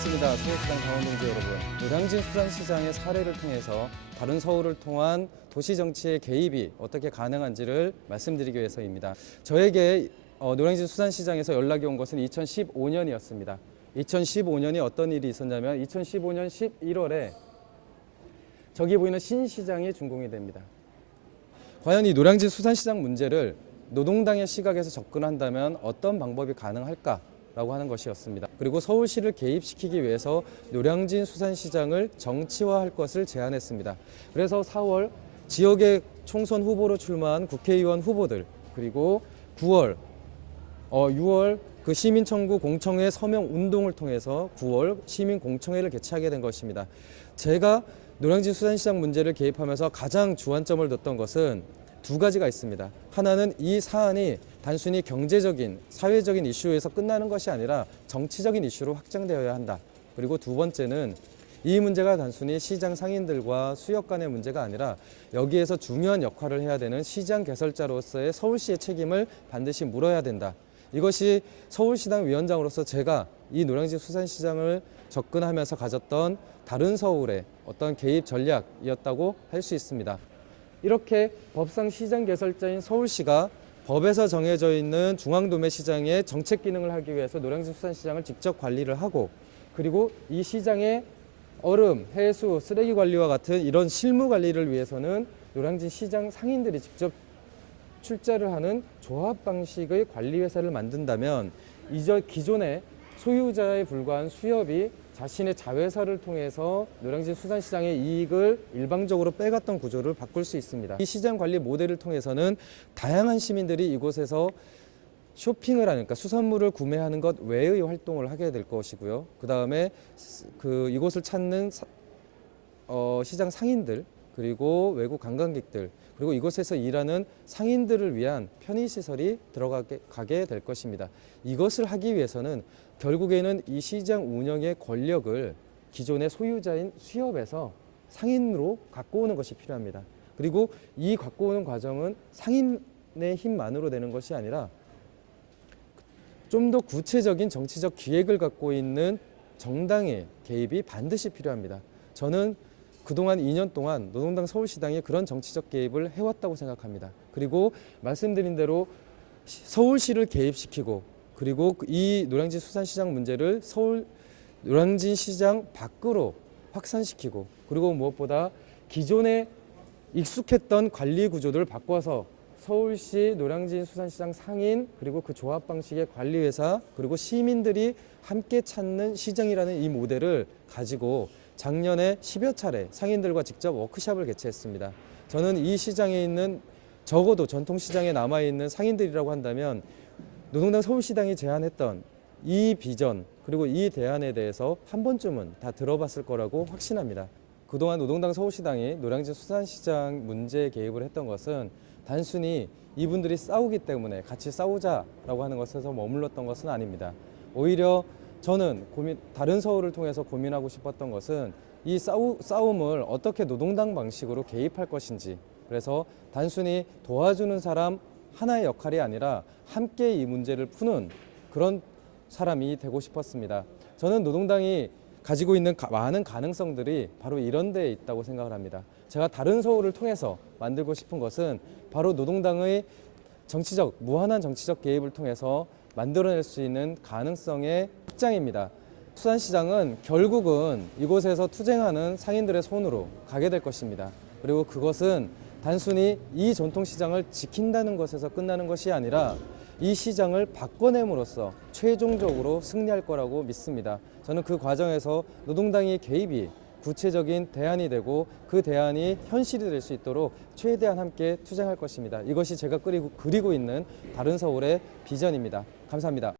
반갑습니다. 서울시장 강원동지 여러분. 노량진 수산시장의 사례를 통해서 다른 서울을 통한 도시정치의 개입이 어떻게 가능한지를 말씀드리기 위해서입니다. 저에게 노량진 수산시장에서 연락이 온 것은 2015년이었습니다. 2015년이 어떤 일이 있었냐면 2015년 11월에 저기 보이는 신시장이 준공이 됩니다. 과연 이 노량진 수산시장 문제를 노동당의 시각에서 접근한다면 어떤 방법이 가능할까? 라고 하는 것이었습니다. 그리고 서울시를 개입시키기 위해서 노량진 수산시장을 정치화할 것을 제안했습니다. 그래서 4월 지역의 총선 후보로 출마한 국회의원 후보들, 그리고 9월, 6월 그 시민청구 공청회 서명 운동을 통해서 9월 시민공청회를 개최하게 된 것입니다. 제가 노량진 수산시장 문제를 개입하면서 가장 주안점을 뒀던 것은 두 가지가 있습니다. 하나는 이 사안이 단순히 경제적인, 사회적인 이슈에서 끝나는 것이 아니라 정치적인 이슈로 확장되어야 한다. 그리고 두 번째는 이 문제가 단순히 시장 상인들과 수협 간의 문제가 아니라 여기에서 중요한 역할을 해야 되는 시장 개설자로서의 서울시의 책임을 반드시 물어야 된다. 이것이 서울시당 위원장으로서 제가 이 노량진 수산시장을 접근하면서 가졌던 다른 서울의 어떤 개입 전략이었다고 할 수 있습니다. 이렇게 법상 시장 개설자인 서울시가 법에서 정해져 있는 중앙도매시장의 정책 기능을 하기 위해서 노량진 수산시장을 직접 관리를 하고, 그리고 이 시장의 얼음, 해수, 쓰레기 관리와 같은 이런 실무 관리를 위해서는 노량진 시장 상인들이 직접 출자를 하는 조합 방식의 관리회사를 만든다면 이제 기존의 소유자에 불과한 수협이 자신의 자회사를 통해서 노량진 수산시장의 이익을 일방적으로 빼갔던 구조를 바꿀 수 있습니다. 이 시장 관리 모델을 통해서는 다양한 시민들이 이곳에서 쇼핑을 하니까 수산물을 구매하는 것 외의 활동을 하게 될 것이고요. 그 다음에 이곳을 찾는 시장 상인들, 그리고 외국 관광객들, 그리고 이곳에서 일하는 상인들을 위한 편의시설이 들어가게 될 것입니다. 이것을 하기 위해서는 결국에는 이 시장 운영의 권력을 기존의 소유자인 수협에서 상인으로 갖고 오는 것이 필요합니다. 그리고 이 갖고 오는 과정은 상인의 힘만으로 되는 것이 아니라 좀 더 구체적인 정치적 기획을 갖고 있는 정당의 개입이 반드시 필요합니다. 저는 그동안 2년 동안 노동당 서울시당이 그런 정치적 개입을 해왔다고 생각합니다. 그리고 말씀드린 대로 서울시를 개입시키고, 그리고 이 노량진 수산시장 문제를 노량진 시장 밖으로 확산시키고, 그리고 무엇보다 기존에 익숙했던 관리 구조들을 바꿔서 서울시 노량진 수산시장 상인, 그리고 그 조합 방식의 관리회사, 그리고 시민들이 함께 찾는 시장이라는 이 모델을 가지고 작년에 10여 차례 상인들과 직접 워크숍을 개최했습니다. 저는 이 시장에 있는, 적어도 전통시장에 남아있는 상인들이라고 한다면 노동당 서울시당이 제안했던 이 비전, 그리고 이 대안에 대해서 한 번쯤은 다 들어봤을 거라고 확신합니다. 그동안 노동당 서울시당이 노량진 수산시장 문제에 개입을 했던 것은 단순히 이분들이 싸우기 때문에 같이 싸우자라고 하는 것에서 머물렀던 것은 아닙니다. 오히려 저는 다른 서울을 통해서 고민하고 싶었던 것은 이 싸움을 어떻게 노동당 방식으로 개입할 것인지, 그래서 단순히 도와주는 사람 하나의 역할이 아니라 함께 이 문제를 푸는 그런 사람이 되고 싶었습니다. 저는 노동당이 가지고 있는 많은 가능성들이 바로 이런 데에 있다고 생각을 합니다. 제가 다른 서울을 통해서 만들고 싶은 것은 바로 노동당의 무한한 정치적 개입을 통해서 만들어낼 수 있는 가능성의 확장입니다. 수산시장은 결국은 이곳에서 투쟁하는 상인들의 손으로 가게 될 것입니다. 그리고 그것은 단순히 이 전통시장을 지킨다는 것에서 끝나는 것이 아니라 이 시장을 바꿔냄으로써 최종적으로 승리할 거라고 믿습니다. 저는 그 과정에서 노동당의 개입이 구체적인 대안이 되고 그 대안이 현실이 될 수 있도록 최대한 함께 투쟁할 것입니다. 이것이 제가 그리고 있는 다른 서울의 비전입니다. 감사합니다.